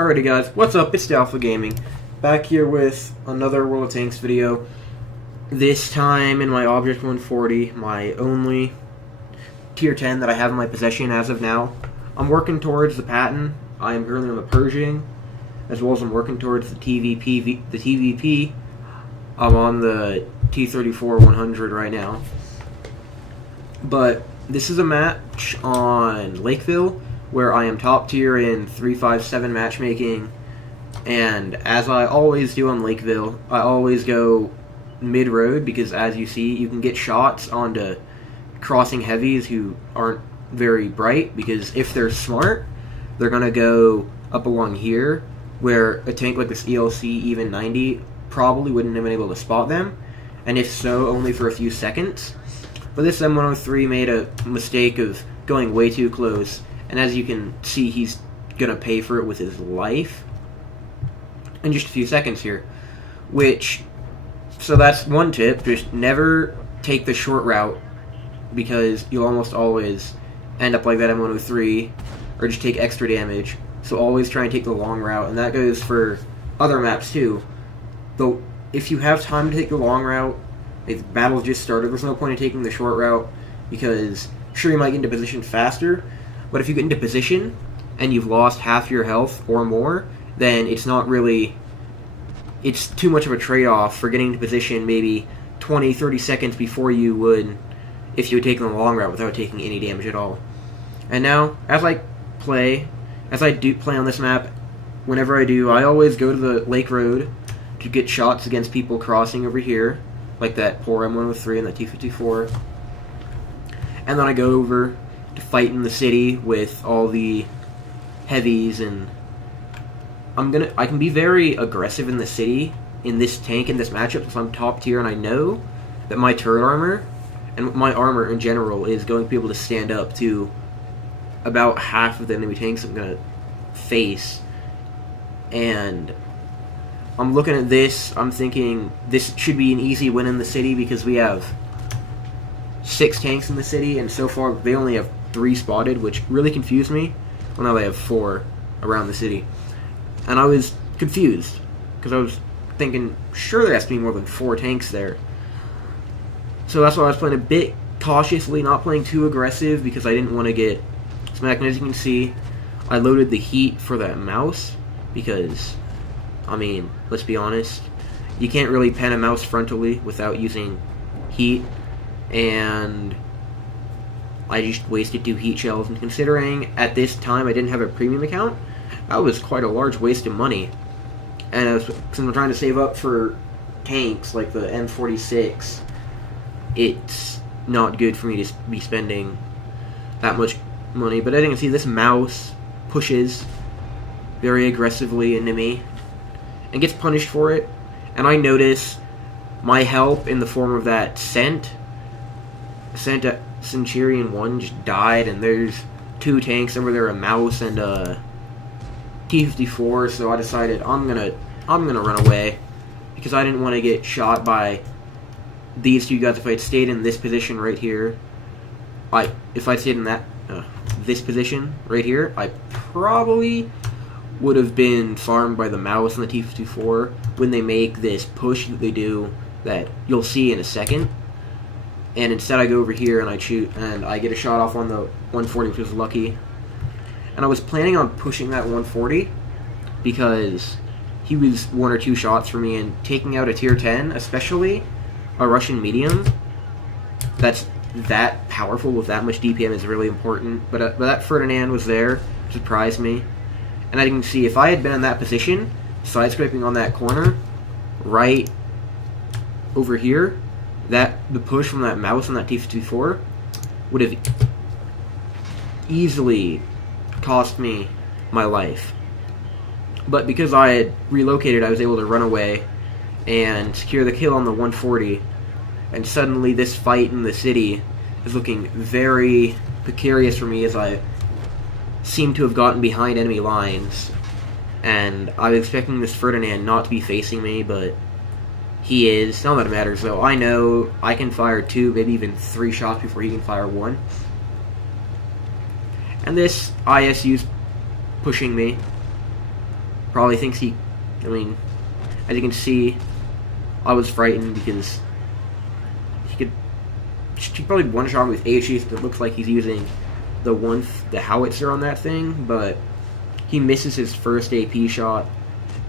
Alrighty guys, what's up? It's the Alpha Gaming, back here with another World of Tanks video. This time in my Object 140, my only tier 10 that I have in my possession as of now. I'm working towards the Patton. I am currently on the Pershing, as well as I'm working towards the TVP. I'm on the T-34-100 right now. But this is a match on Lakeville, where I am top tier in 357 matchmaking, and as I always do on Lakeville, I always go mid-road, because as you see, you can get shots onto crossing heavies who aren't very bright, because if they're smart, they're going to go up along here, where a tank like this ELC even 90 probably wouldn't have been able to spot them, and if so, only for a few seconds. But this M103 made a mistake of going way too close, and as you can see, he's going to pay for it with his life in just a few seconds here. So that's one tip, just never take the short route, because you'll almost always end up like that M103, or just take extra damage. So always try and take the long route, and that goes for other maps too. Though, if you have time to take the long route, if the battle just started, there's no point in taking the short route, because sure, you might get into position faster, but if you get into position and you've lost half your health or more, then it's too much of a trade-off for getting into position maybe 20-30 seconds before you would if you had taken the long route without taking any damage at all. And now, as I do play on this map, whenever I do, I always go to the Lake Road to get shots against people crossing over here, like that poor M103 and the T-54. And then I go over to fight in the city with all the heavies, and I can be very aggressive in the city in this tank in this matchup, because I'm top tier and I know that my turret armor and my armor in general is going to be able to stand up to about half of the enemy tanks I'm going to face. And I'm looking at this, I'm thinking this should be an easy win in the city, because we have 6 tanks in the city, and so far they only have 3 spotted, which really confused me. Well, now they have 4 around the city. And I was confused, because I was thinking, sure there has to be more than 4 tanks there. So that's why I was playing a bit cautiously, not playing too aggressive, because I didn't want to get smacked. And as you can see, I loaded the heat for that mouse, because, I mean, let's be honest, you can't really pen a mouse frontally without using heat, and I just wasted 2 heat shells, and considering at this time I didn't have a premium account, that was quite a large waste of money. And since I'm trying to save up for tanks like the M46, it's not good for me to be spending that much money. But as you can see, this mouse pushes very aggressively into me and gets punished for it. And I notice my help in the form of that Centurion 1 just died, and there's 2 tanks over there, a mouse and a T-54, so I decided I'm gonna run away, because I didn't want to get shot by these 2 guys. If I had stayed in this position right here, if I'd stayed in this position right here, I probably would have been farmed by the mouse and the T-54 when they make this push that they do that you'll see in a second. And instead I go over here and I shoot, and I get a shot off on the 140, which was lucky. And I was planning on pushing that 140, because he was 1 or 2 shots for me, and taking out a tier 10, especially a Russian medium that's that powerful with that much DPM, is really important. But that Ferdinand was there, surprised me. And as you can see, if I had been in that position, side-scraping on that corner, right over here, the push from that mouse on that T-54 would have easily cost me my life. But because I had relocated, I was able to run away and secure the kill on the 140. And suddenly this fight in the city is looking very precarious for me, as I seem to have gotten behind enemy lines. And I was expecting this Ferdinand not to be facing me, but he is. Not that it matters, though. I know I can fire 2, maybe even 3 shots before he can fire 1. And this ISU's pushing me. Probably thinks he... I mean, as you can see, I was frightened because he probably one-shot with H. It looks like he's using the howitzer on that thing, but he misses his first AP shot,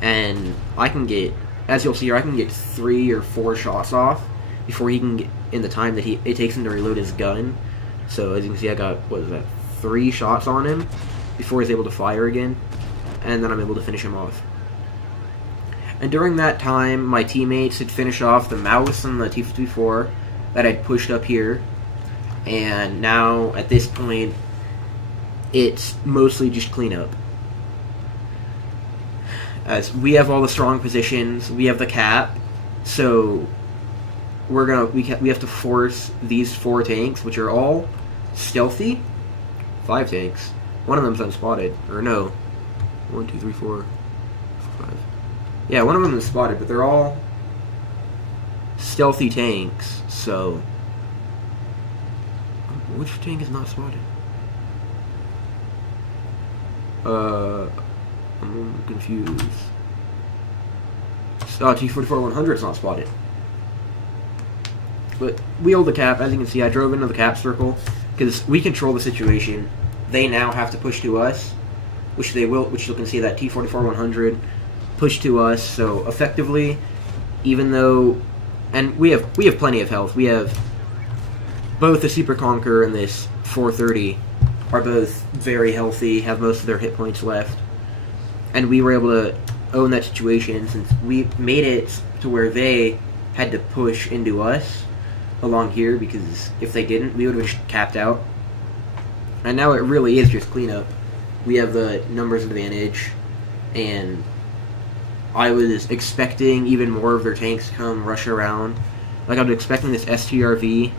and I can get, as you'll see here, I can get 3 or 4 shots off before he can get in the time that it takes him to reload his gun. So as you can see, I got, what is that, 3 shots on him before he's able to fire again, and then I'm able to finish him off. And during that time, my teammates had finished off the mouse and the T-54 that I'd pushed up here, and now at this point it's mostly just cleanup. As we have all the strong positions, we have the cap, so we have to force these 4 tanks, which are all stealthy. 5 tanks. One of them's unspotted, or no, 1, 2, 3, 4, 5. Yeah, one of them is spotted, but they're all stealthy tanks, so... Which tank is not spotted? I'm confused. T-44-100 is not spotted. But we hold the cap. As you can see, I drove into the cap circle, because we control the situation. They now have to push to us, which they will, which you can see that T-44-100 push to us, so effectively, even though... And we have plenty of health. We have both the Super Conqueror and this 430 are both very healthy, have most of their hit points left. And we were able to own that situation since we made it to where they had to push into us along here, because if they didn't, we would have just capped out. And now it really is just cleanup. We have the numbers advantage, and I was expecting even more of their tanks to come rush around. Like, I was expecting this STRV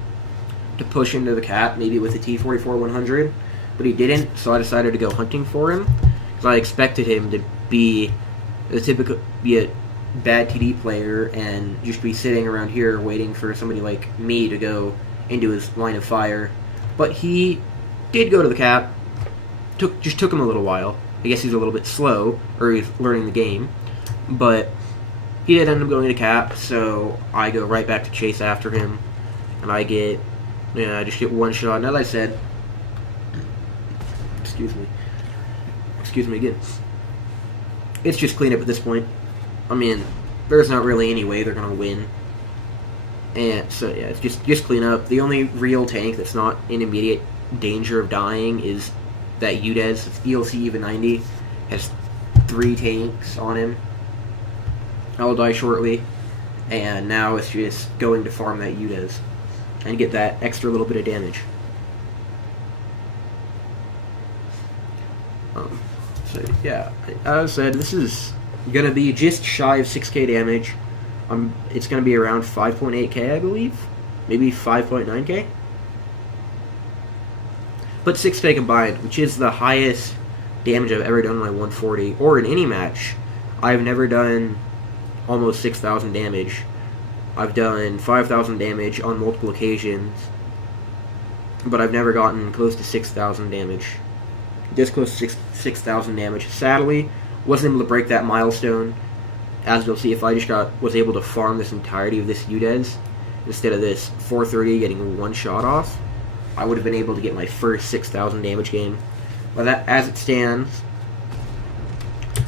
to push into the cap, maybe with the T-44-100, but he didn't, so I decided to go hunting for him, because I expected him to be a bad TD player and just be sitting around here waiting for somebody like me to go into his line of fire. But he did go to the cap. Just took him a little while. I guess he's a little bit slow, or he's learning the game. But he did end up going to cap, so I go right back to chase after him, and I just get 1 shot. And as I said, excuse me again. It's just cleanup at this point. I mean, there's not really any way they're gonna win, and so yeah, it's just cleanup. The only real tank that's not in immediate danger of dying is that UDES. It's ELC even 90, has 3 tanks on him. I'll die shortly, and now it's just going to farm that UDES and get that extra little bit of damage. So yeah, as I said, this is gonna be just shy of 6k damage. It's gonna be around 5.8k, I believe, maybe 5.9k. But 6k combined, which is the highest damage I've ever done in my 140, or in any match. I've never done almost 6,000 damage. I've done 5,000 damage on multiple occasions, but I've never gotten close to 6,000 damage. Just close to 6,000 damage. Sadly, wasn't able to break that milestone. As you'll see, if I just was able to farm this entirety of this UDES, instead of this 430 getting 1 shot off, I would have been able to get my first 6,000 damage game. But that, as it stands,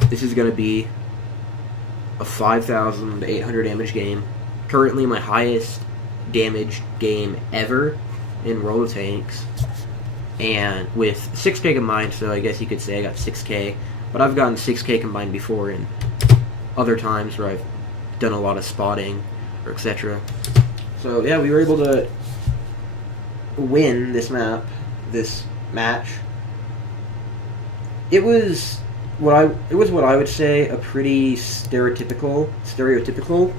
this is going to be a 5,800 damage game. Currently my highest damage game ever in World of Tanks. And with 6k combined, so I guess you could say I got 6k. But I've gotten 6k combined before in other times where I've done a lot of spotting, or etc. So yeah, we were able to win this match. It was what I would say a pretty stereotypical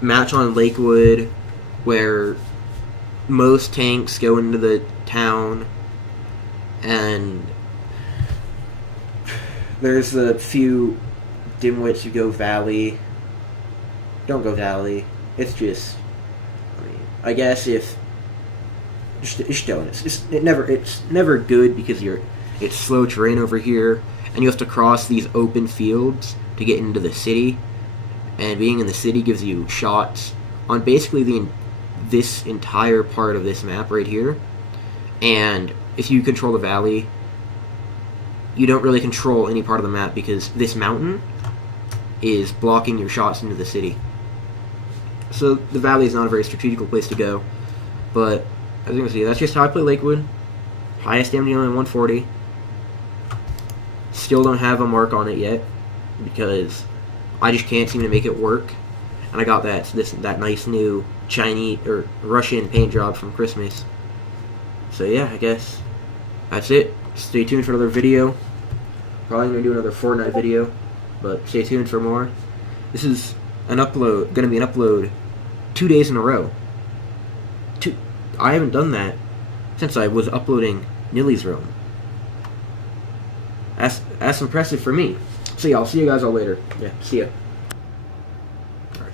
match on Lakewood, where most tanks go into the town, and there's a few dimwits who go valley. Don't go valley. It's just, I guess if just don't. It's never good because it's slow terrain over here, and you have to cross these open fields to get into the city. And being in the city gives you shots on basically this entire part of this map right here. And if you control the valley, you don't really control any part of the map because this mountain is blocking your shots into the city. So the valley is not a very strategical place to go. But as you can see, that's just how I play Lakewood. Highest damage dealing 140. Still don't have a mark on it yet because I just can't seem to make it work. And I got that nice new Chinese or Russian paint job from Christmas. So yeah, I guess that's it. Stay tuned for another video. Probably gonna do another Fortnite video, but stay tuned for more. This is gonna be an upload 2 days in a row. I haven't done that since I was uploading Nilly's Room. That's impressive for me. So yeah, I'll see you guys all later. Yeah, see ya. Right.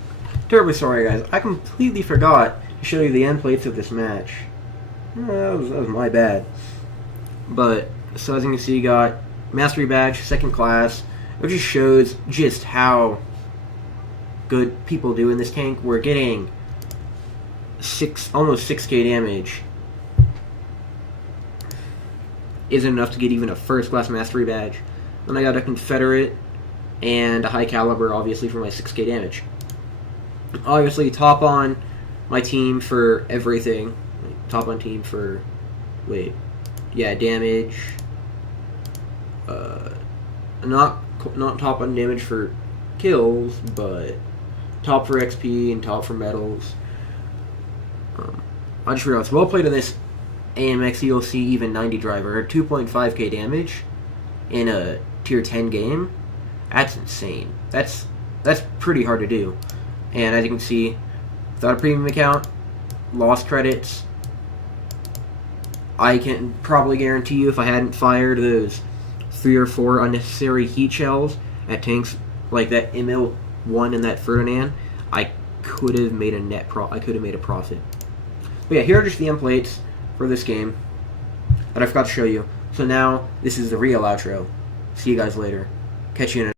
Terribly sorry, guys. I completely forgot to show you the end plates of this match. That was my bad. But, so as you can see, you got Mastery Badge, second class. It just shows just how good people do in this tank. We're getting almost 6k damage. Isn't enough to get even a first class Mastery Badge. Then I got a Confederate and a high caliber, obviously, for my 6k damage. Obviously, top on my team for everything. Top on team for, damage. Not top on damage for kills, but top for XP and top for medals. I just realized, well played on this AMX ELC even 90 driver, 2.5k damage in a tier 10 game. That's insane. That's pretty hard to do. And as you can see, without a premium account, lost credits. I can probably guarantee you if I hadn't fired those 3 or 4 unnecessary heat shells at tanks like that ML1 and that Ferdinand, I could have made a profit. But yeah, here are just the end plates for this game that I forgot to show you. So now, this is the real outro. See you guys later. Catch you in a